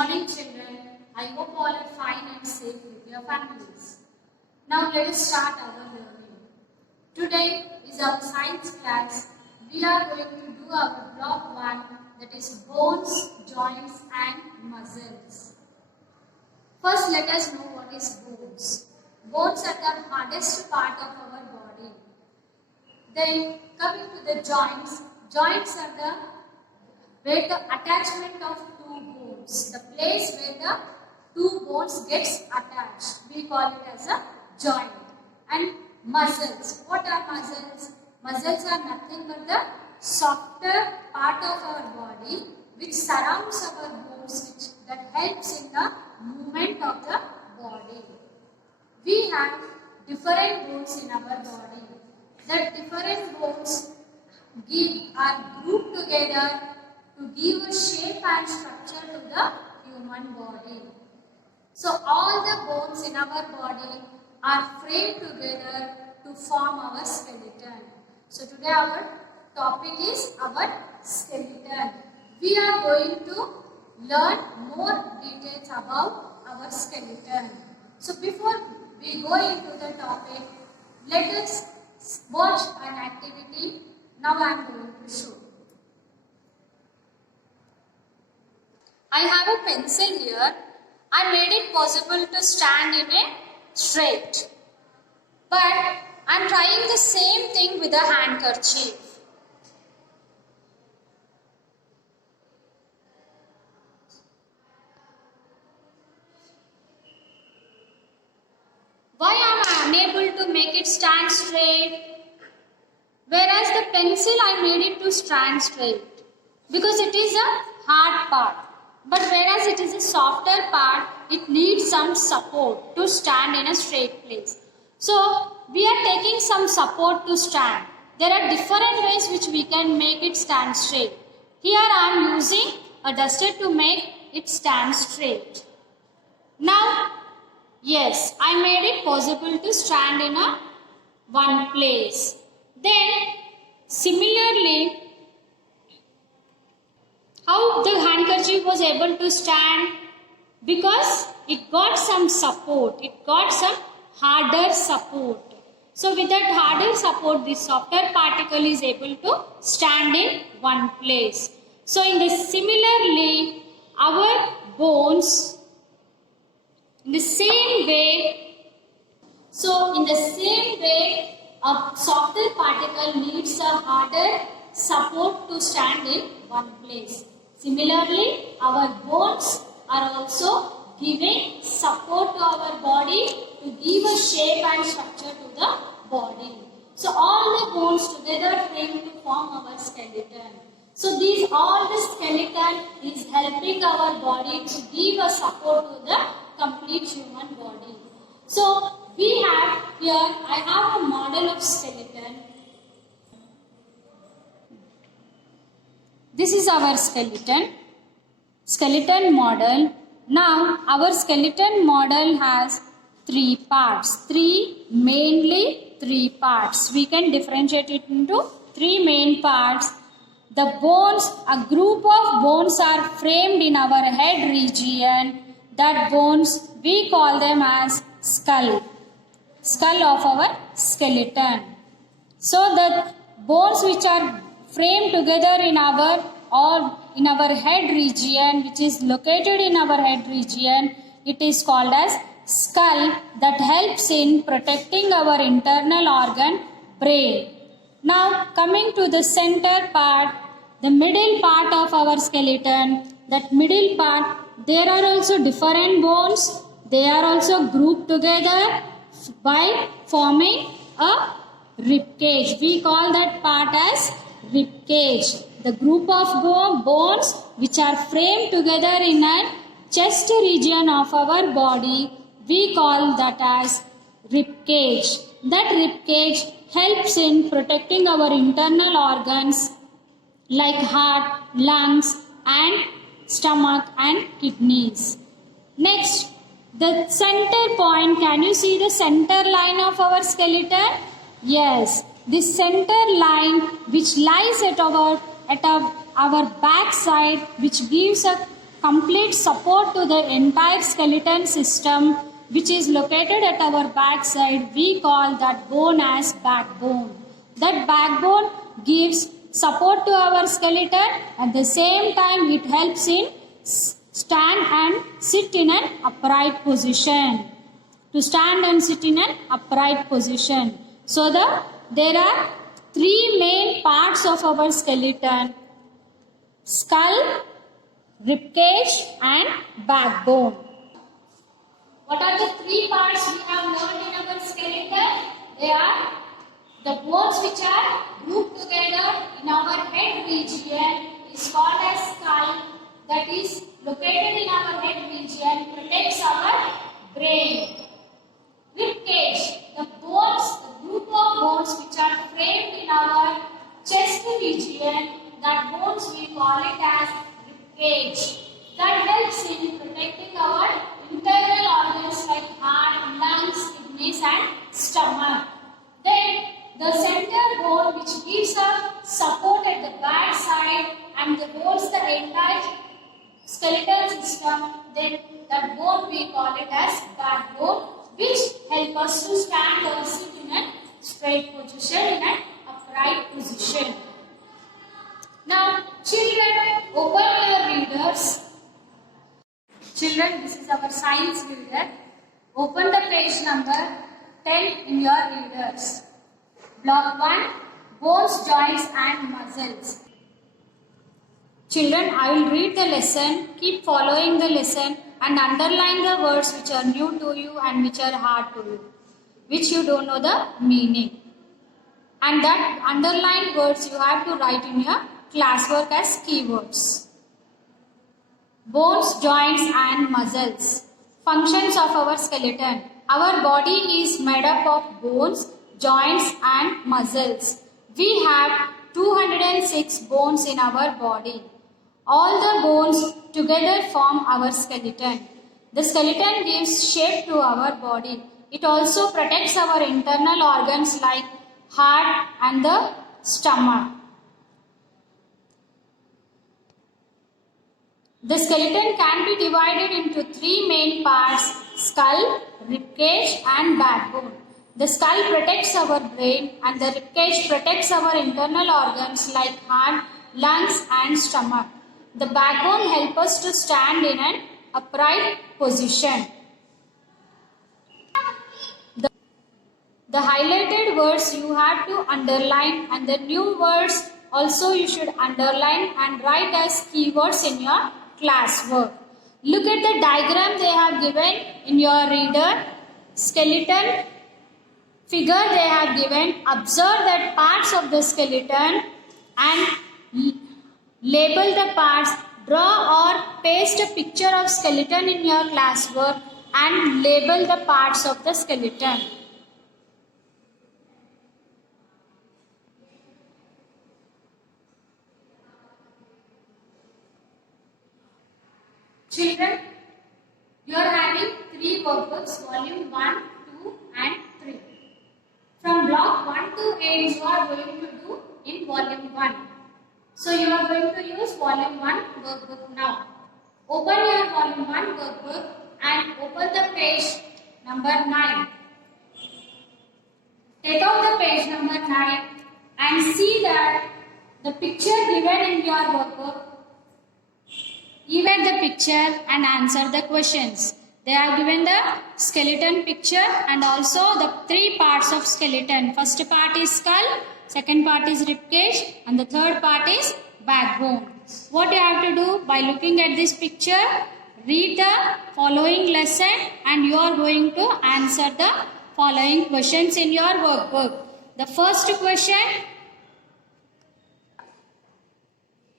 morning, children. I hope all are fine and safe with your families. Now let us start our learning. Today is our science class. We are going to do our block 1, that is bones, joints and muscles. First let us know what is bones. Bones are the hardest part of our body. Then coming to the joints. Joints are where the attachment of two bones, the place where the two bones gets attached. We call it as a joint. And muscles. What are muscles? Muscles are nothing but the softer part of our body which surrounds our bones, that helps in the movement of the body. We have different bones in our body. The different bones are grouped together to give a shape and structure to the human body. So all the bones in our body are framed together to form our skeleton. So today our topic is our skeleton. We are going to learn more details about our skeleton. So before we go into the topic, let us watch an activity. Now I am going to show. I have a pencil here. I made it possible to stand in a straight. But I am trying the same thing with a handkerchief. Why am I unable to make it stand straight? Whereas the pencil I made it to stand straight. Because it is a hard part. But whereas it is a softer part, it needs some support to stand in a straight place. So we are taking some support to stand. There are different ways which we can make it stand straight. Here I am using a duster to make it stand straight. Now, yes, I made it possible to stand in one place. Then, similarly, how the handkerchief was able to stand? Because it got some support. It got some harder support. So with that harder support, this softer particle is able to stand in one place. So in this similarly, our bones, in the same way, a softer particle needs a harder support to stand in one place. Similarly, our bones are also giving support to our body to give a shape and structure to the body. So all the bones together frame to form our skeleton. So all the skeleton is helping our body to give a support to the complete human body. So we have here, I have a model of skeleton. This is our skeleton model. Now our skeleton model has three parts, mainly three parts. We can differentiate it into three main parts. The bones, a group of bones are framed in our head region. That bones, we call them as skull of our skeleton. So the bones which are framed together in our head region, which is located in our head region, it is called as skull, that helps in protecting our internal organ, brain. Now coming to the center part, the middle part of our skeleton, that middle part, there are also different bones. They are also grouped together by forming a rib cage. We call that part as rib cage. The group of bones which are framed together in a chest region of our body, we call that as rib cage. That rib cage helps in protecting our internal organs like heart, lungs and stomach and kidneys. Next, the center point. Can you see the center line of our skeleton? Yes, this center line which lies at our back side, which gives a complete support to the entire skeleton system which is located at our backside. We call that bone as backbone. That backbone gives support to our skeleton. At the same time, it helps in stand and sit in an upright position. To stand and sit in an upright position. So there are three main parts of our skeleton: skull, ribcage and backbone. What are the three parts we have learned in our skeleton? They are the bones which are grouped together in our head region is called as skull, that is located in our head region, protects our brain. Ribcage, the group of bones which are framed in our chest region, that bones we call it as ribcage. That helps in protecting our internal organs like heart, lungs, kidneys and stomach. Then the center bone which gives us support at the back side and holds the entire skeletal system, then that bone we call it as backbone, which help us to stand or sit in a straight position, in an upright position. Now, children, open your readers. Children, this is our science reader. Open the page number 10 in your readers. Block 1, bones, joints and muscles. Children, I will read the lesson. Keep following the lesson and underline the words which are new to you and which are hard to you, which you don't know the meaning. And that underlined words you have to write in your classwork as keywords. Bones, joints and muscles. Functions of our skeleton. Our body is made up of bones, joints and muscles. We have 206 bones in our body. All the bones together form our skeleton. The skeleton gives shape to our body. It also protects our internal organs like heart and the stomach. The skeleton can be divided into three main parts: skull, ribcage and backbone. The skull protects our brain and the ribcage protects our internal organs like heart, lungs and stomach. The backbone helps us to stand in an upright position. The highlighted words you have to underline and the new words also you should underline and write as keywords in your classwork. Look at the diagram they have given in your reader. Skeleton figure they have given. Observe that parts of the skeleton and label the parts. Draw or paste a picture of skeleton in your classwork and label the parts of the skeleton. Children, you are having 3 workbooks, volume 1, 2 and 3. From block 1 to 8 you are going to do in volume 1. So you are going to use volume 1 workbook now. Open your volume 1 workbook and open the page number 9. Take out the page number 9 and see that the picture given in your workbook. Evaluate the picture and answer the questions. They are given the skeleton picture and also the 3 parts of skeleton. First part is skull, second part is ribcage and the third part is backbone. What you have to do by looking at this picture, read the following lesson and you are going to answer the following questions in your workbook. The first question: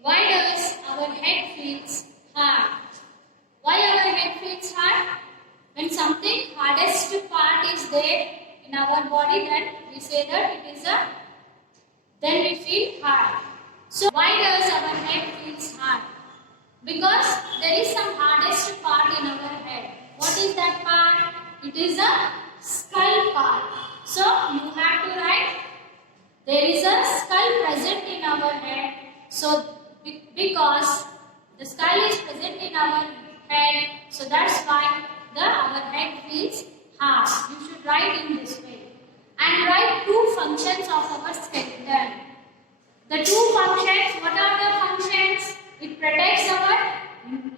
why does our head feels hard? Why our head feels hard? When something hardest part is there in our body, then we say that it is then we feel hard. So why does our head feels hard? Because there is some hardest part in our head. What is that part? It is a skull part. So you have to write there is a skull present in our head. So because The skull is present in our head, so that's why our head feels hard. You should write in this way. And write two functions of our skeleton. The two functions, what are the functions? It protects our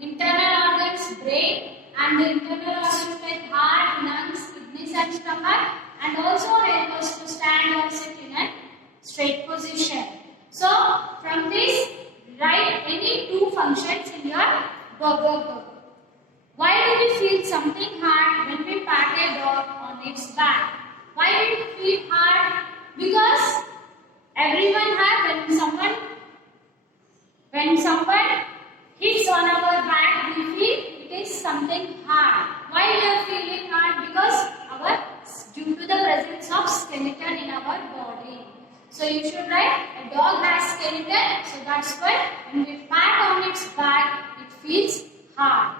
internal organs, brain, and the internal organs like heart, lungs, kidneys and stomach, and also help us to stand or sit in a straight position. So, from this, write any two functions in your book. Why do we feel something hard when we pat a dog on its back? Why do we feel hard? Because everyone has, when someone hits on our back, we feel it is something hard. Why we are feeling hard? Because due to the presence of skeleton in our body. So you should write a dog has skeleton. So that's why when we pat on its back, it feels hard.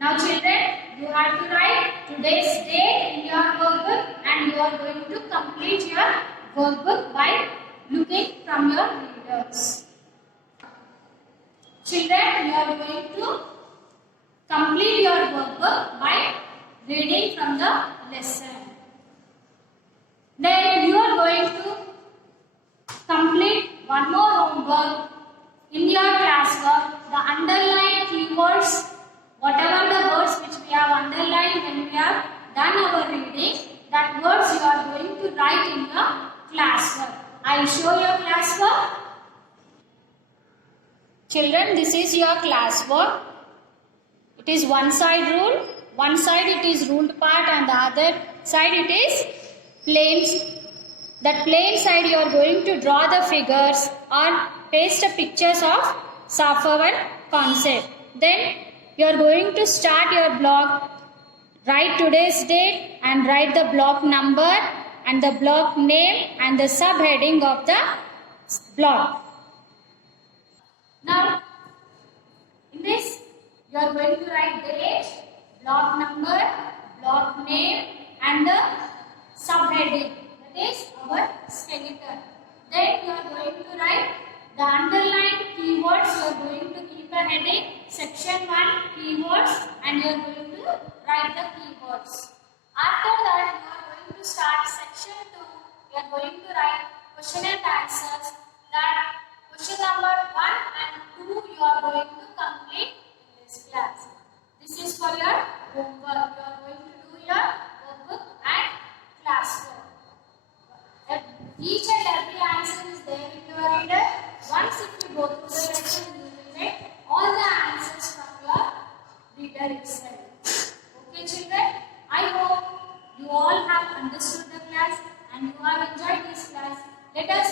Now children, you have to write today's date in your workbook and you are going to complete your workbook by looking from your readers. Children, you are going to complete your workbook by reading from the lesson. Then you are going to complete one more homework in your classwork. The underlined keywords, whatever the words which we have underlined when we have done our reading, that words you are going to write in your classwork. I will show your classwork. Children, this is your classwork. It is one side rule. One side it is ruled part and the other side it is plain. That plain side you are going to draw the figures or paste the pictures of our concept. Then you are going to start your block. Write today's date and write the block number and the block name and the subheading of the block. Now, in this, you are going to write date, block number, block name and the subheading. That is our skeleton. Then you are going to write the underlined keywords. You are going to keep a heading, section 1 keywords, and you are going to write the keywords. After that, you are going to start section 2. You are going to write question and answers. That question number 1 and 2 you are going to complete in this class. This is for your homework. You are going to do your workbook and classwork. Each and every answer is there in your reader. Once if you go through the lesson, you will get all the answers from your reader itself. Okay children, I hope you all have understood the class and you have enjoyed this class. Let us